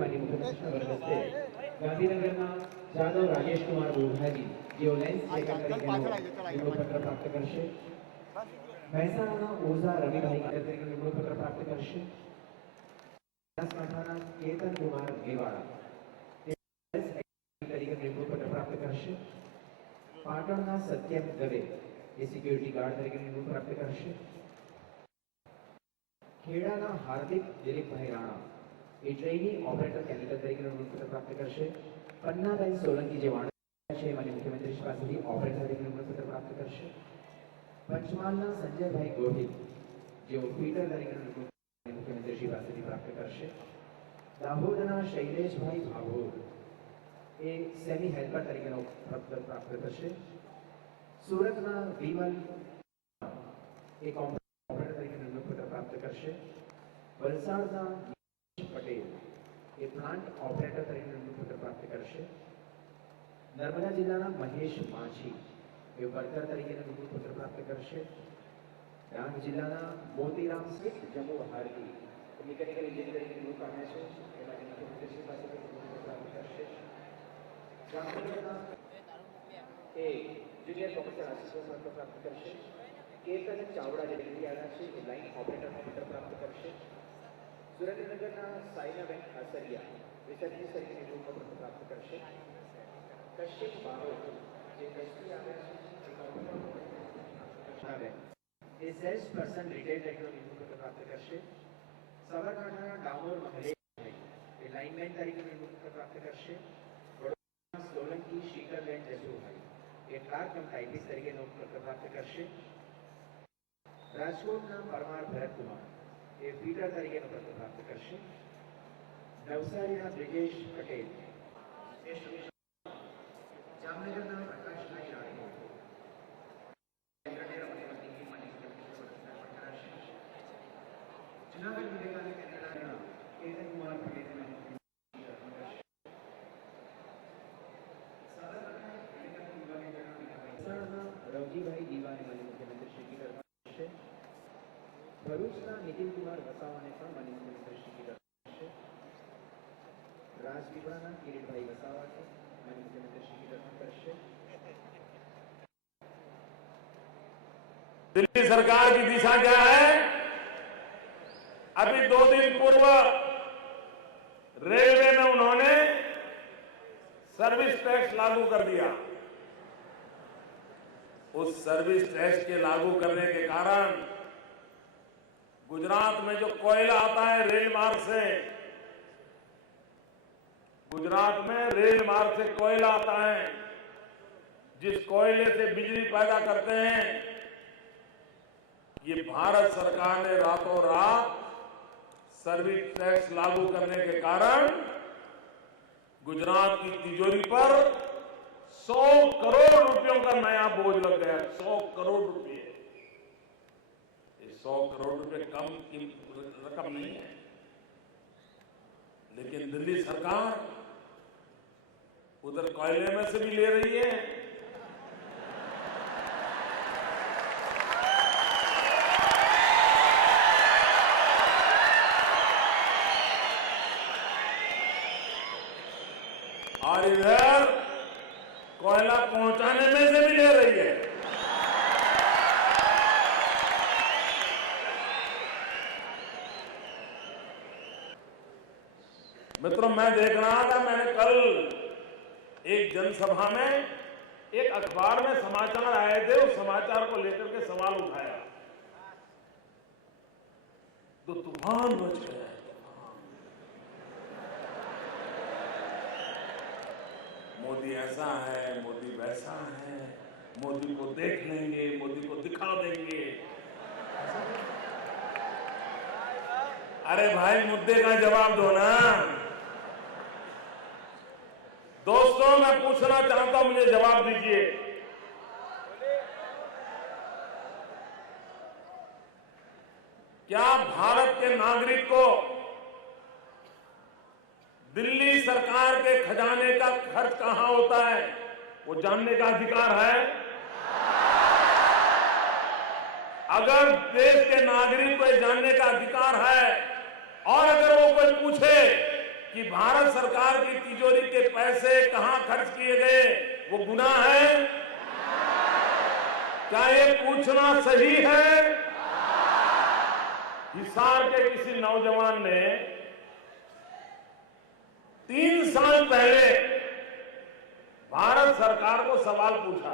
માનનીય મુખ્યમંત્રીશ્રીના વરદ હસ્તે ગાંધીનગરના જાદવ રાજેશકુમાર બોઘાજી જેઓ લેન્સ ચેકર તરીકેનો નિમણૂક પત્ર પ્રાપ્ત કરશે. મહેસાણાના ઓઝા રવિભાઈ તરીકે નિમણૂક પત્ર પ્રાપ્ત કરશે. બનાસકાંઠાના કેતન કુમાર મેવાડા તરીકે નિમણૂક પત્ર પ્રાપ્ત કરશે. પાટણના સત્યમ દવે એ સિક્યુરિટી ગાર્ડ તરીકે નિમણૂક પ્રાપ્ત કરશે. ખેડાના હાર્દિક દિલીપભાઈ રાણા એ ટ્રેની ઓપરેટર કેમિકલ તરીકે નિમણૂક પત્ર પ્રાપ્ત કરશે. પન્નાબેન સોલંકી જે વાણિજ્ય છે માનનીય મુખ્યમંત્રી પાસેથી ઓપરેટર તરીકે નિમણૂક પત્ર પ્રાપ્ત કરશે. પંચમહાલના સંજયભાઈ ગોહિલ જેઓ ફીટર તરીકે નિમણૂક મુખ્યમંત્રી પાસેથી પ્રાપ્ત કરશે. દાહોદના શૈલેષભાઈ ભાભોર એ સેમી હેલ્પર તરીકેનો પત્ર પ્રાપ્ત કરશે. સુરતના વિમલ એક ઓપરેટર તરીકે નિમણૂક પત્ર પ્રાપ્ત કરશે. વલસાડના પટેલ એ પ્લાન્ટ ઓપરેટર તરીકે નિમણૂક પત્ર પ્રાપ્ત કરશે. નર્મદા જિલ્લાના મહેશ માછી એ વર્કર તરીકે નિમણૂક પત્ર પ્રાપ્ત કરશે. ડાંગ જિલ્લાના મોતીરામ સ્મિત જમ્મુ હાર્દી મિકેનિકલ એન્જિનિયર તરીકે નિમણૂક પામ્યા છે એ માટે મુખ્યમંત્રી પાસેથી નિમણૂક પત્ર પ્રાપ્ત કરશે. જામનગરના એ જુનિયર પ્રોફેસર આસિસ્ટન્ટ પત્ર પ્રાપ્ત કરશે. કેતન ચાવડા જે દિલ્હી આવ્યા છે એ લાઇન ઓપરેટરનો પત્ર પ્રાપ્ત કરશે. સુરેન્દ્રનગરના સાયનાબેન આસરિયા રિસર્ચિસ્ટ તરીકે નિમણૂક પત્ર પ્રાપ્ત કરશે. કશ્યપ બારોટ જે કશ્યપ આવ્યા છે એ સેલ્સ પર્સન રિટેલ તરીકે નિમણૂક પત્ર પ્રાપ્ત કરશે. સાબરકાંઠાના ડામોર મહલેશભાઈ એ લાઇનમેન તરીકે નિમણૂક પત્ર પ્રાપ્ત કરશે. વડોદરાના સોલંકી શીતલબેન જસુભાઈ એ ક્લાર્ક કમ ટાઇપિસ્ટ તરીકે નિમણૂક પત્ર પ્રાપ્ત કરશે. રાજકોટના પરમાર ભરતકુમાર એ ફીટર તરીકેનો પત્ર પ્રાપ્ત કરશે. નવસારીના બ્રિજેશ પટેલ એ જામનગરના પ્રકાશભાઈ રાઠોડ જુનાગઢ વિવેકાનંદ કેન્દ્રના કેતન કુમાર પટેલ રવજીભાઈ દીવાને માનનીય મુખ્યમંત્રી શ્રી કરશે. ભરૂચના નીતિન કુમાર વસાવાને પણ માનનીય મુખ્યમંત્રી શ્રી કરશે. રાજપીપળાના કિરીટભાઈ વસાવાને माननीय मुख्यमंत्री श्री करશે. दिल्ली सरकार की दिशा क्या है? अभी 2 दिन पूर्व रेलवे में उन्होंने सर्विस टैक्स लागू कर दिया. उस सर्विस टैक्स के लागू करने के कारण गुजरात में जो कोयला आता है रेल मार्ग से, गुजरात में रेल मार्ग से कोयला आता है, जिस कोयले से बिजली पैदा करते हैं, ये भारत सरकार ने रातों रात सर्विस टैक्स लागू करने के कारण गुजरात की तिजोरी पर 100 करोड़ रुपयों का नया बोझ लग गया. 100 करोड़ रुपए. ये 100 करोड़ रुपए कम की रकम नहीं है, लेकिन दिल्ली सरकार उधर कोयले में से भी ले रही है, और इधर कोयला पहुंचाने में से भी ले रही है. मित्रों, मैं देख रहा था, मैंने कल एक जनसभा में एक अखबार में समाचार आए थे, उस समाचार को लेकर के सवाल उठाया तो तूफान मच गया. मोदी ऐसा है, मोदी वैसा है, मोदी को देख लेंगे, मोदी को दिखा देंगे. अरे भाई, मुद्दे का जवाब दो ना. दोस्तों, मैं पूछना चाहता हूं, मुझे जवाब दीजिए. क्या भारत के नागरिक को दिल्ली सरकार के खजाने का खर्च कहां होता है वो जानने का अधिकार है? अगर देश के नागरिक को जानने का अधिकार है और अगर वो कोई पूछे कि भारत सरकार की तिजोरी के पैसे कहां खर्च किए गए वो गुनाह है? क्या ये पूछना सही है? हिसार के किसी नौजवान ने 3 साल पहले भारत सरकार को सवाल पूछा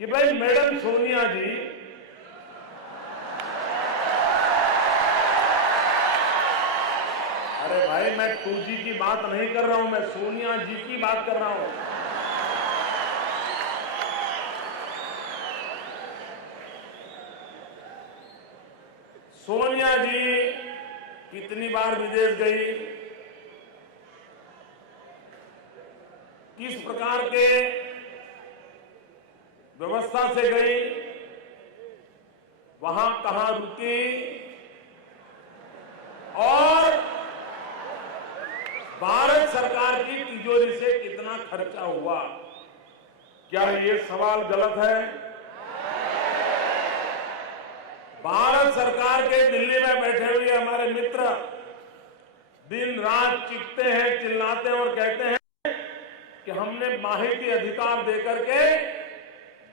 कि भाई मैडम सोनिया जी अरे भाई मैं 2G की बात नहीं कर रहा हूं, मैं सोनिया जी की बात कर रहा हूं। सोनिया जी कितनी बार विदेश गई, किस प्रकार के व्यवस्था से गई, वहां कहां रुकी और भारत सरकार की तिजोरी से कितना खर्चा हुआ? क्या ये सवाल गलत है? भारत सरकार के दिल्ली में बैठे हुए हमारे मित्र दिन रात चीखते हैं, चिल्लाते हैं और कहते हैं कि हमने माहिती अधिकार देकर के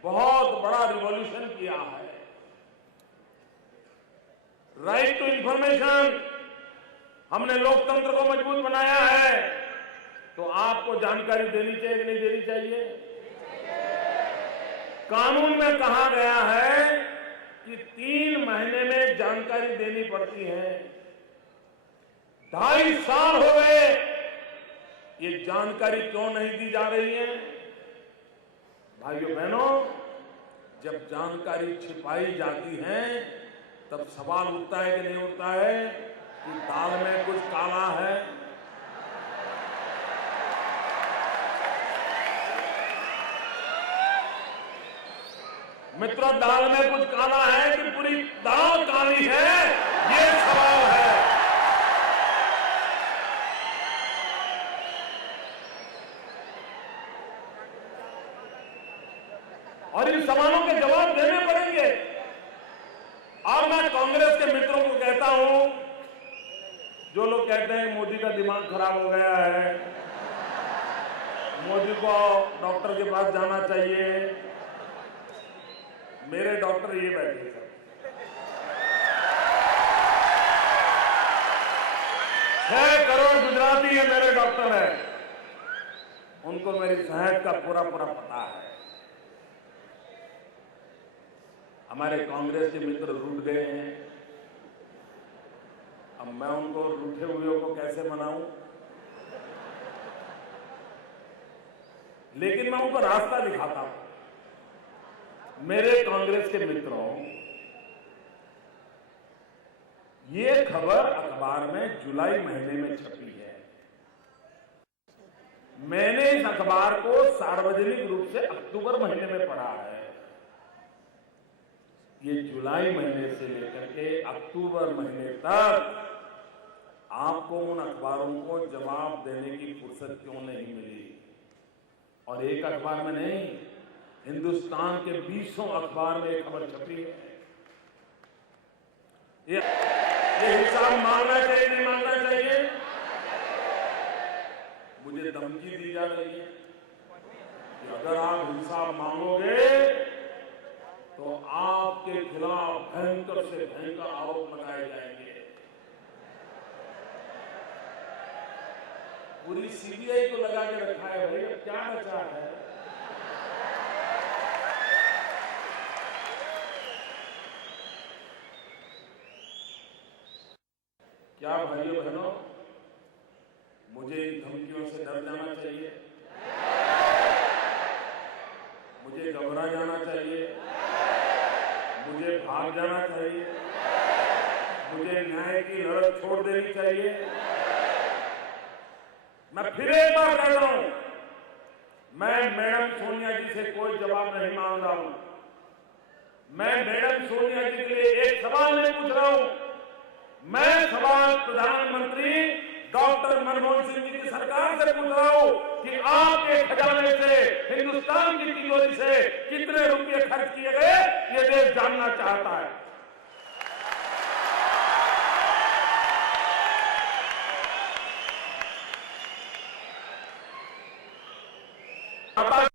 बहुत बड़ा रिवॉल्यूशन किया है। राइट टू इंफॉर्मेशन, हमने लोकतंत्र को मजबूत बनाया है। तो आपको जानकारी देनी चाहिए कि नहीं देनी चाहिए? कानून में कहा गया है कि 3 महीने में जानकारी देनी पड़ती है। 2.5 साल हो गए, ये जानकारी क्यों नहीं दी जा रही है? भाइयों बहनों, जब जानकारी छिपाई जाती है तब सवाल उठता है कि नहीं उठता है कि दाल में कुछ काला है। मित्रों, दाल में कुछ काला है कि पूरी दाल काली है, ये सवाल है। और इन सवालों के जवाब देने पड़ेंगे। और मैं कांग्रेस के मित्रों को कहता हूं, जो लोग कहते हैं मोदी का दिमाग खराब हो गया है, मोदी को डॉक्टर के पास जाना चाहिए, मेरे डॉक्टर ये बैठे सब 6 करोड़ गुजराती है, मेरे डॉक्टर है, उनको मेरी सेहत का पूरा पता है। हमारे कांग्रेस के मित्र रूठ गए हैं, अब मैं उनको रूठे हुए को कैसे मनाऊं? लेकिन मैं उनको रास्ता दिखाता हूं। मेरे कांग्रेस के मित्रों, ये खबर अखबार में जुलाई महीने में छपी है। मैंने इस अखबार को सार्वजनिक रूप से अक्टूबर महीने में पढ़ा है। ये जुलाई महीने से लेकर के अक्टूबर महीने तक आपको उन अखबारों को जवाब देने की फुर्सत क्यों नहीं मिली? और एक अखबार में नहीं, हिंदुस्तान के 20 अखबार में एक खबर छपी है। ये हिसाब मांगना चाहिए नहीं मांगना चाहिए? मुझे धमकी दी जा रही है कि अगर आप हिसाब मांगोगे तो आपके खिलाफ भयंकर से भयंकर आरोप लगाए जाएंगे। पूरी सीबीआई को लगा के रखा है भाई, अब क्या बचा है? क्या भाइयों बहनों, मुझे इन धमकियों से डर जाना चाहिए? मुझे घबरा जाना चाहिए? मुझे भाग जाना चाहिए? मुझे न्याय की लड़त छोड़ देनी चाहिए? मैं फिर एक बार कह रहा हूं, मैं मैडम सोनिया जी से कोई जवाब नहीं मांग रहा हूं। मैं मैडम सोनिया जी के लिए एक सवाल नहीं पूछ रहा हूं। मैं सवाल प्रधानमंत्री डॉक्टर मनमोहन सिंह जी की सरकार से पूछ रहा हूं कि आपके खजाने से, हिंदुस्तान की तिजोरी से कितने रुपए खर्च किए गए, ये देश जानना चाहता है। सपा